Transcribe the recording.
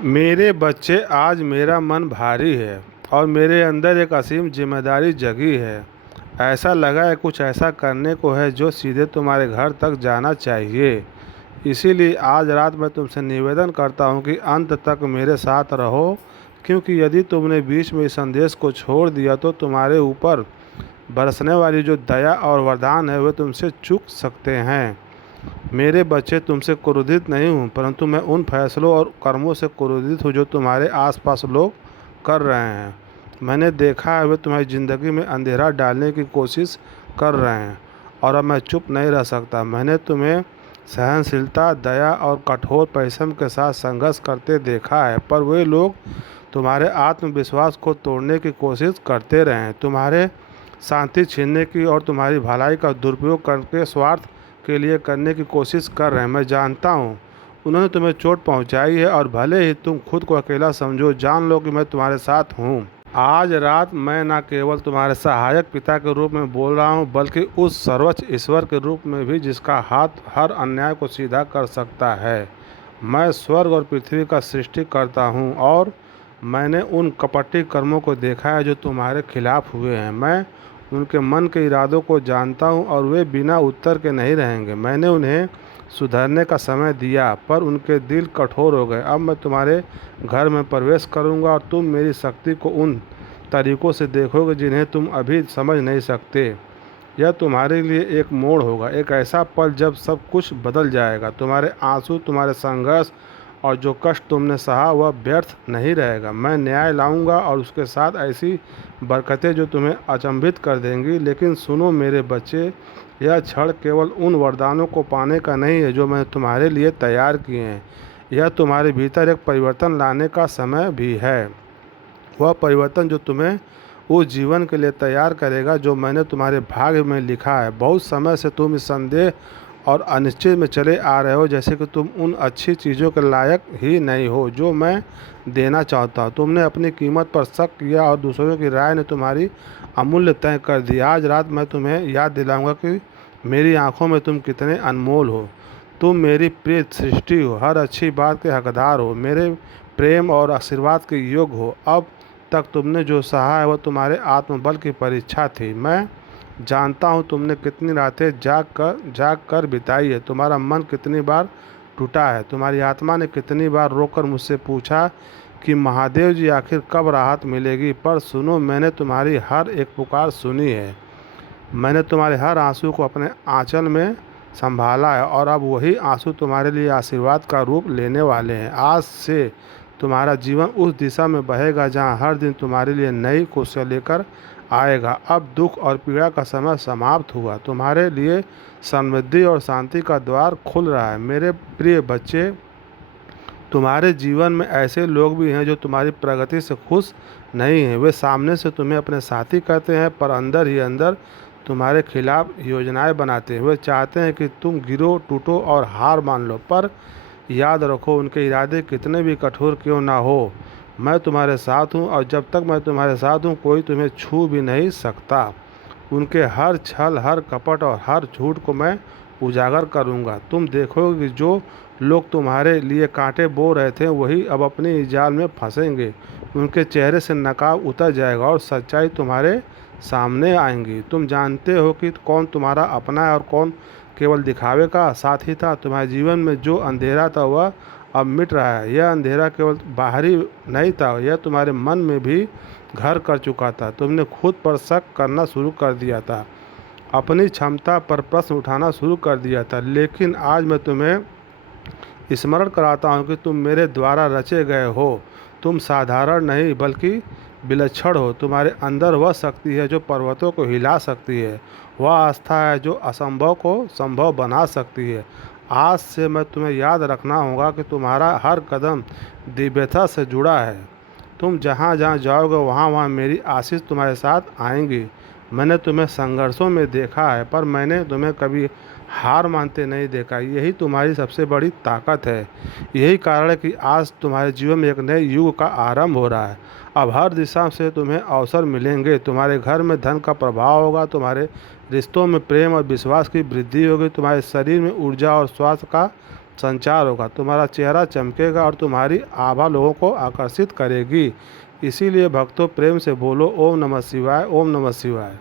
मेरे बच्चे, आज मेरा मन भारी है और मेरे अंदर एक असीम जिम्मेदारी जगी है। ऐसा लगा है कुछ ऐसा करने को है जो सीधे तुम्हारे घर तक जाना चाहिए। इसीलिए आज रात मैं तुमसे निवेदन करता हूँ कि अंत तक मेरे साथ रहो, क्योंकि यदि तुमने बीच में इस संदेश को छोड़ दिया तो तुम्हारे ऊपर बरसने वाली जो दया और वरदान है वे तुमसे चूक सकते हैं। मेरे बच्चे, तुमसे क्रोधित नहीं हूँ, परंतु मैं उन फैसलों और कर्मों से क्रोधित हूँ जो तुम्हारे आसपास लोग कर रहे हैं। मैंने देखा है वे तुम्हारी ज़िंदगी में अंधेरा डालने की कोशिश कर रहे हैं, और अब मैं चुप नहीं रह सकता। मैंने तुम्हें सहनशीलता, दया और कठोर परिश्रम के साथ संघर्ष करते देखा है, पर वे लोग तुम्हारे आत्मविश्वास को तोड़ने की कोशिश करते रहे हैं, तुम्हारे शांति छीनने की और तुम्हारी भलाई का दुरुपयोग करके स्वार्थ के लिए करने की कोशिश कर रहे हैं। मैं जानता हूँ उन्होंने तुम्हें चोट पहुँचाई है, और भले ही तुम खुद को अकेला समझो, जान लो कि मैं तुम्हारे साथ हूँ। आज रात मैं न केवल तुम्हारे सहायक पिता के रूप में बोल रहा हूँ, बल्कि उस सर्वोच्च ईश्वर के रूप में भी जिसका हाथ हर अन्याय को सीधा कर सकता है। मैं स्वर्ग और पृथ्वी का सृष्टि करता हूँ, और मैंने उन कपटी कर्मों को देखा है जो तुम्हारे खिलाफ हुए हैं। मैं उनके मन के इरादों को जानता हूँ, और वे बिना उत्तर के नहीं रहेंगे। मैंने उन्हें सुधरने का समय दिया, पर उनके दिल कठोर हो गए। अब मैं तुम्हारे घर में प्रवेश करूँगा, और तुम मेरी शक्ति को उन तरीकों से देखोगे जिन्हें तुम अभी समझ नहीं सकते। यह तुम्हारे लिए एक मोड़ होगा, एक ऐसा पल जब सब कुछ बदल जाएगा। तुम्हारे आंसू, तुम्हारे संघर्ष और जो कष्ट तुमने सहा वह व्यर्थ नहीं रहेगा। मैं न्याय लाऊंगा, और उसके साथ ऐसी बरकतें जो तुम्हें अचंभित कर देंगी। लेकिन सुनो मेरे बच्चे, यह क्षण केवल उन वरदानों को पाने का नहीं है जो मैंने तुम्हारे लिए तैयार किए हैं। यह तुम्हारे भीतर एक परिवर्तन लाने का समय भी है, वह परिवर्तन जो तुम्हें उस जीवन के लिए तैयार करेगा जो मैंने तुम्हारे भाग्य में लिखा है। बहुत समय से तुम इस संदेह और अनिश्चित में चले आ रहे हो, जैसे कि तुम उन अच्छी चीज़ों के लायक ही नहीं हो जो मैं देना चाहता हूँ। तुमने अपनी कीमत पर शक किया, और दूसरों की राय ने तुम्हारी अमूल्य तय कर दी। आज रात मैं तुम्हें याद दिलाऊंगा कि मेरी आंखों में तुम कितने अनमोल हो। तुम मेरी प्रिय सृष्टि हो, हर अच्छी बात के हकदार हो, मेरे प्रेम और आशीर्वाद के योग्य हो। अब तक तुमने जो सहा है वह तुम्हारे आत्मबल की परीक्षा थी। मैं जानता हूँ तुमने कितनी रातें जाग कर बिताई है, तुम्हारा मन कितनी बार टूटा है, तुम्हारी आत्मा ने कितनी बार रोकर मुझसे पूछा कि महादेव जी आखिर कब राहत मिलेगी। पर सुनो, मैंने तुम्हारी हर एक पुकार सुनी है। मैंने तुम्हारे हर आंसू को अपने आंचल में संभाला है, और अब वही आंसू तुम्हारे लिए आशीर्वाद का रूप लेने वाले हैं। आज से तुम्हारा जीवन उस दिशा में बहेगा जहाँ हर दिन तुम्हारे लिए नई खुशियाँ लेकर आएगा। अब दुख और पीड़ा का समय समाप्त हुआ, तुम्हारे लिए समृद्धि और शांति का द्वार खुल रहा है। मेरे प्रिय बच्चे, तुम्हारे जीवन में ऐसे लोग भी हैं जो तुम्हारी प्रगति से खुश नहीं हैं। वे सामने से तुम्हें अपने साथी कहते हैं, पर अंदर ही अंदर तुम्हारे खिलाफ योजनाएं बनाते हैं। वे चाहते हैं कि तुम गिरो, टूटो और हार मान लो, पर याद रखो, उनके इरादे कितने भी कठोर क्यों ना हो, मैं तुम्हारे साथ हूँ, और जब तक मैं तुम्हारे साथ हूँ कोई तुम्हें छू भी नहीं सकता। उनके हर छल, हर कपट और हर झूठ को मैं उजागर करूँगा। तुम देखोगे कि जो लोग तुम्हारे लिए कांटे बो रहे थे वही अब अपनी जाल में फंसेंगे। उनके चेहरे से नकाब उतर जाएगा, और सच्चाई तुम्हारे सामने आएंगी। तुम जानते हो कि कौन तुम्हारा अपना है और कौन केवल दिखावे का साथी था। तुम्हारे जीवन में जो अंधेरा था वह अब मिट रहा है। यह अंधेरा केवल बाहरी नहीं था, यह तुम्हारे मन में भी घर कर चुका था। तुमने खुद पर शक करना शुरू कर दिया था, अपनी क्षमता पर प्रश्न उठाना शुरू कर दिया था। लेकिन आज मैं तुम्हें स्मरण कराता हूँ कि तुम मेरे द्वारा रचे गए हो। तुम साधारण नहीं बल्कि विलक्षण हो। तुम्हारे अंदर वह शक्ति है जो पर्वतों को हिला सकती है, वह आस्था है जो असंभव को संभव बना सकती है। आज से मैं तुम्हें याद रखना होगा कि तुम्हारा हर कदम दिव्यता से जुड़ा है। तुम जहाँ जहाँ जाओगे वहाँ वहाँ मेरी आशीष तुम्हारे साथ आएंगी। मैंने तुम्हें संघर्षों में देखा है, पर मैंने तुम्हें कभी हार मानते नहीं देखा। यही तुम्हारी सबसे बड़ी ताकत है। यही कारण है कि आज तुम्हारे जीवन में एक नए युग का आरंभ हो रहा है। अब हर दिशा से तुम्हें अवसर मिलेंगे। तुम्हारे घर में धन का प्रभाव होगा, तुम्हारे रिश्तों में प्रेम और विश्वास की वृद्धि होगी, तुम्हारे शरीर में ऊर्जा और स्वास्थ्य का संचार होगा, तुम्हारा चेहरा चमकेगा और तुम्हारी आभा लोगों को आकर्षित करेगी। इसीलिए भक्तों, प्रेम से बोलो ओम नमः शिवाय, ओम नमः शिवाय।